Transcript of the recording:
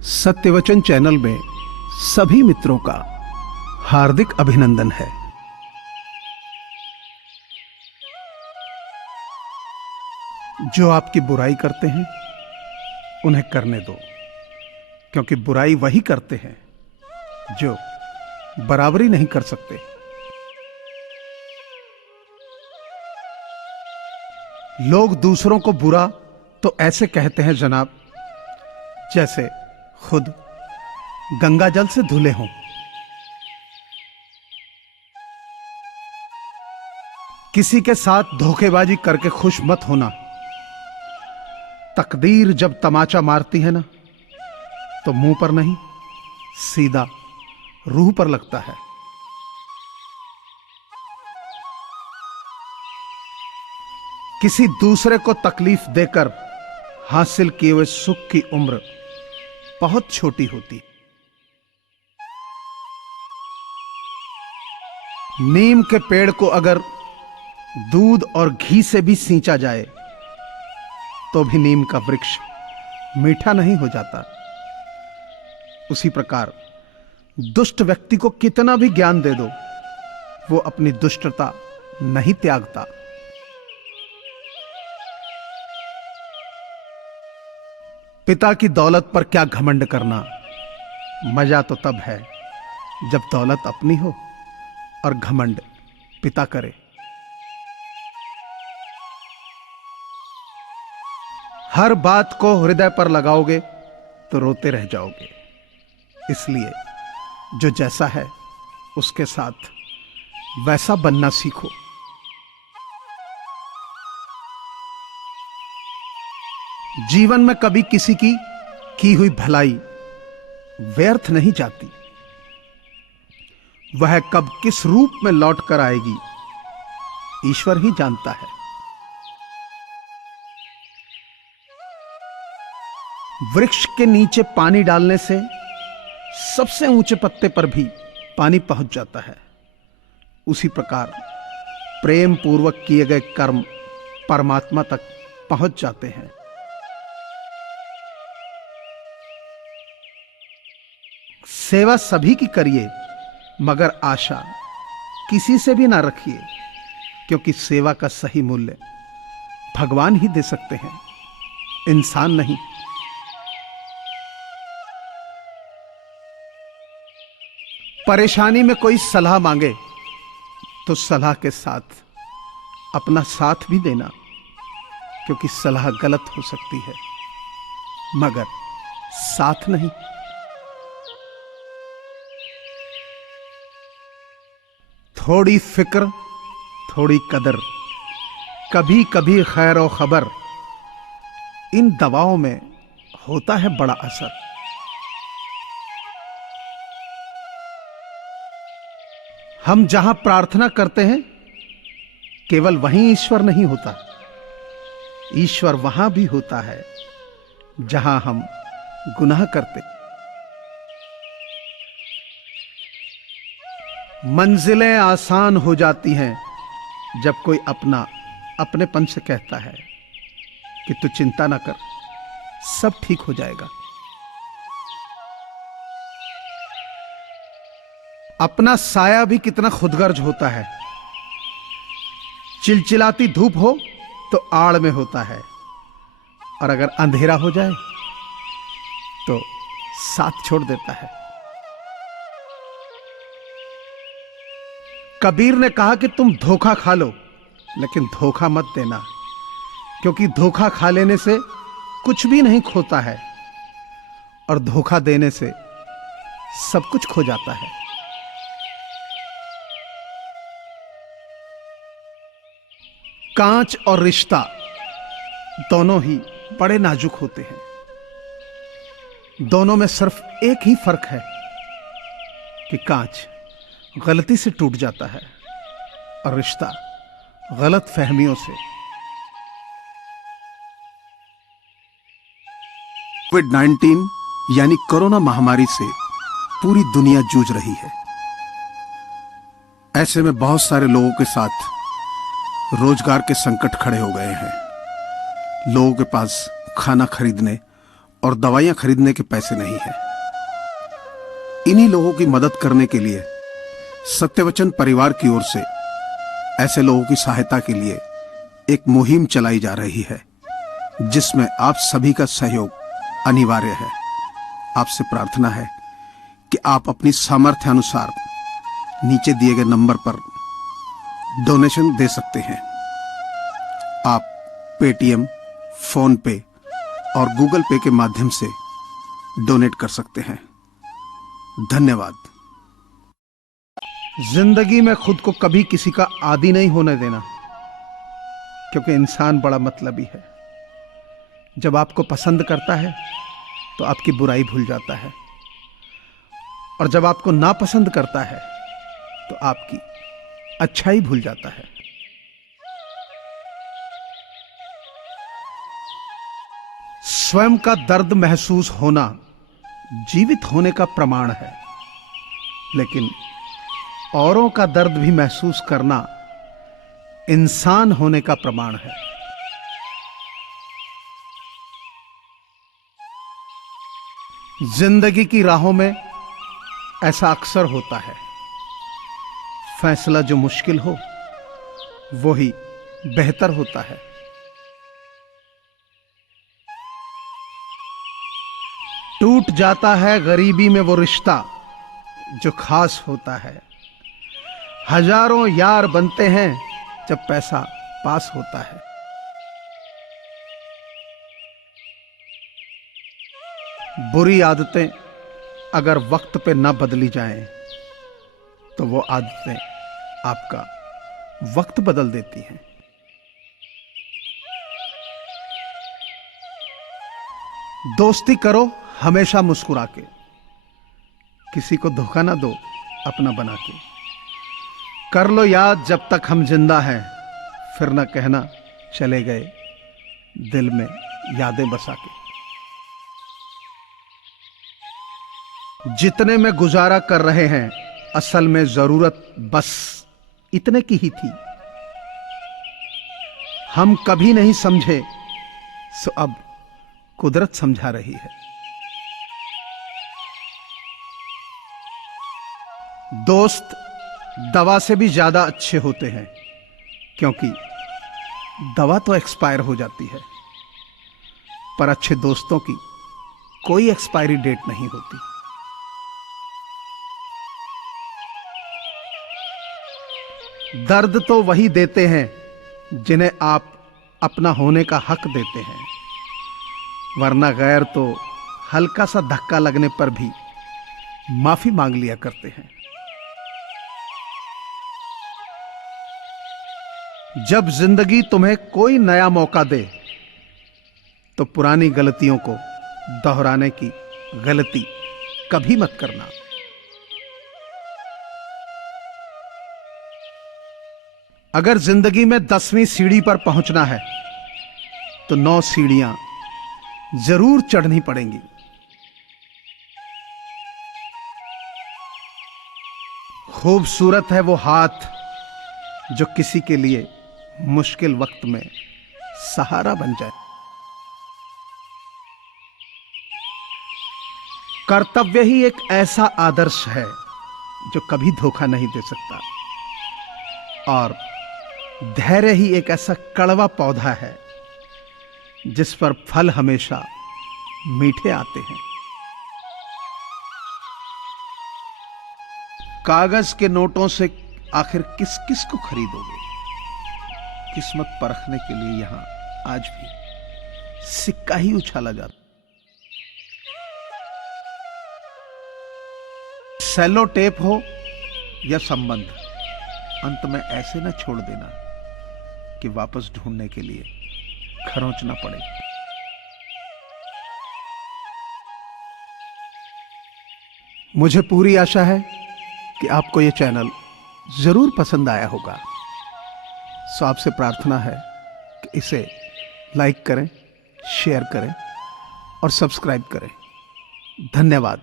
सत्यवचन channel में सभी मित्रों का हार्दिक अभिनंदन है। जो आपकी बुराई करते हैं उन्हें करने दो, क्योंकि बुराई वही करते हैं जो बराबरी नहीं कर सकते। लोग दूसरों को बुरा तो ऐसे कहते हैं जनाब, जैसे खुद गंगा जल से धुले हों। किसी के साथ धोखेबाजी करके खुश मत होना। तकदीर जब तमाचा मारती है ना, तो मुंह पर नहीं, सीधा रूह पर लगता है। किसी दूसरे को तकलीफ देकर हासिल किए हुए सुख की उम्र बहुत छोटी होती। नीम के पेड़ को अगर दूध और घी से भी सींचा जाए तो भी नीम का वृक्ष मीठा नहीं हो जाता। उसी प्रकार दुष्ट व्यक्ति को कितना भी ज्ञान दे दो, वो अपनी दुष्टता नहीं त्यागता। पिता की दौलत पर क्या घमंड करना, मजा तो तब है जब दौलत अपनी हो और घमंड पिता करे। हर बात को हृदय पर लगाओगे तो रोते रह जाओगे। इसलिए जो जैसा है उसके साथ वैसा बनना सीखो। जीवन में कभी किसी की हुई भलाई व्यर्थ नहीं जाती। वह कब किस रूप में लौट कर आएगी, ईश्वर ही जानता है। वृक्ष के नीचे पानी डालने से सबसे ऊंचे पत्ते पर भी पानी पहुंच जाता है। उसी प्रकार प्रेम पूर्वक किए गए कर्म परमात्मा तक पहुंच जाते हैं। सेवा सभी की करिए, मगर आशा किसी से भी ना रखिए, क्योंकि सेवा का सही मूल्य भगवान ही दे सकते हैं, इंसान नहीं। परेशानी में कोई सलाह मांगे तो सलाह के साथ अपना साथ भी देना, क्योंकि सलाह गलत हो सकती है मगर साथ नहीं। थोड़ी फिक्र थोड़ी कदर, कभी कभी खैर और खबर, इन दवाओं में होता है बड़ा असर। हम जहां प्रार्थना करते हैं केवल वहीं ईश्वर नहीं होता, ईश्वर वहां भी होता है जहां हम गुनाह करते। मंजिलें आसान हो जाती हैं जब कोई अपनेपन से कहता है कि तू चिंता ना कर, सब ठीक हो जाएगा। अपना साया भी कितना खुदगर्ज होता है। चिलचिलाती धूप हो तो आड़ में होता है, और अगर अंधेरा हो जाए तो साथ छोड़ देता है। कबीर ने कहा कि तुम धोखा खा लो, लेकिन धोखा मत देना, क्योंकि धोखा खा लेने से कुछ भी नहीं खोता है और धोखा देने से सब कुछ खो जाता है। कांच और रिश्ता दोनों ही बड़े नाजुक होते हैं। दोनों में सिर्फ एक ही फर्क है कि कांच गलती से टूट जाता है और रिश्ता गलत फहमियों से। कोविड-19 यानी कोरोना महामारी से पूरी दुनिया जूझ रही है। ऐसे में बहुत सारे लोगों के साथ रोजगार के संकट खड़े हो गए हैं। लोगों के पास खाना खरीदने और दवाइयां खरीदने के पैसे नहीं है। इन्हीं लोगों की मदद करने के लिए सत्यवचन परिवार की ओर से ऐसे लोगों की सहायता के लिए एक मुहिम चलाई जा रही है, जिसमें आप सभी का सहयोग अनिवार्य है। आपसे प्रार्थना है कि आप अपनी सामर्थ्य अनुसार नीचे दिए गए नंबर पर डोनेशन दे सकते हैं। आप पेटीएम, फोन पे और गूगल पे के माध्यम से डोनेट कर सकते हैं। धन्यवाद। जिंदगी में खुद को कभी किसी का आदी नहीं होने देना, क्योंकि इंसान बड़ा मतलबी है। जब आपको पसंद करता है तो आपकी बुराई भूल जाता है, और जब आपको नापसंद करता है तो आपकी अच्छाई भूल जाता है। स्वयं का दर्द महसूस होना जीवित होने का प्रमाण है, लेकिन औरों का दर्द भी महसूस करना इंसान होने का प्रमाण है। जिंदगी की राहों में ऐसा अक्सर होता है, फैसला जो मुश्किल हो वो ही बेहतर होता है। टूट जाता है गरीबी में वो रिश्ता जो खास होता है। हजारों यार बनते हैं जब पैसा पास होता है। बुरी आदतें अगर वक्त पे ना बदली जाएं, तो वो आदतें आपका वक्त बदल देती हैं। दोस्ती करो हमेशा मुस्कुरा के, किसी को धोखा ना दो अपना बना के। कर लो याद जब तक हम जिंदा हैं, फिर ना कहना चले गए दिल में यादें बसा के। जितने में गुजारा कर रहे हैं असल में जरूरत बस इतने की ही थी। हम कभी नहीं समझे, सो अब कुदरत समझा रही है। दोस्त दवा से भी ज्यादा अच्छे होते हैं, क्योंकि दवा तो एक्सपायर हो जाती है, पर अच्छे दोस्तों की कोई एक्सपायरी डेट नहीं होती। दर्द तो वही देते हैं जिन्हें आप अपना होने का हक देते हैं, वरना गैर तो हल्का सा धक्का लगने पर भी माफी मांग लिया करते हैं। जब जिंदगी तुम्हें कोई नया मौका दे तो पुरानी गलतियों को दोहराने की गलती कभी मत करना। अगर जिंदगी में 10वीं सीढ़ी पर पहुंचना है तो 9 सीढ़ियां जरूर चढ़नी पड़ेंगी। खूबसूरत है वो हाथ जो किसी के लिए मुश्किल वक्त में सहारा बन जाए। कर्तव्य ही एक ऐसा आदर्श है जो कभी धोखा नहीं दे सकता, और धैर्य ही एक ऐसा कड़वा पौधा है जिस पर फल हमेशा मीठे आते हैं। कागज के नोटों से आखिर किस किस को खरीदोगे? किस्मत परखने के लिए यहां आज भी सिक्का ही उछाला जाता। सेलो टेप हो या संबंध, अंत में ऐसे न छोड़ देना कि वापस ढूंढने के लिए खरोंचना पड़े। मुझे पूरी आशा है कि आपको यह चैनल जरूर पसंद आया होगा। सो आपसे प्रार्थना है कि इसे लाइक करें, शेयर करें और सब्सक्राइब करें। धन्यवाद।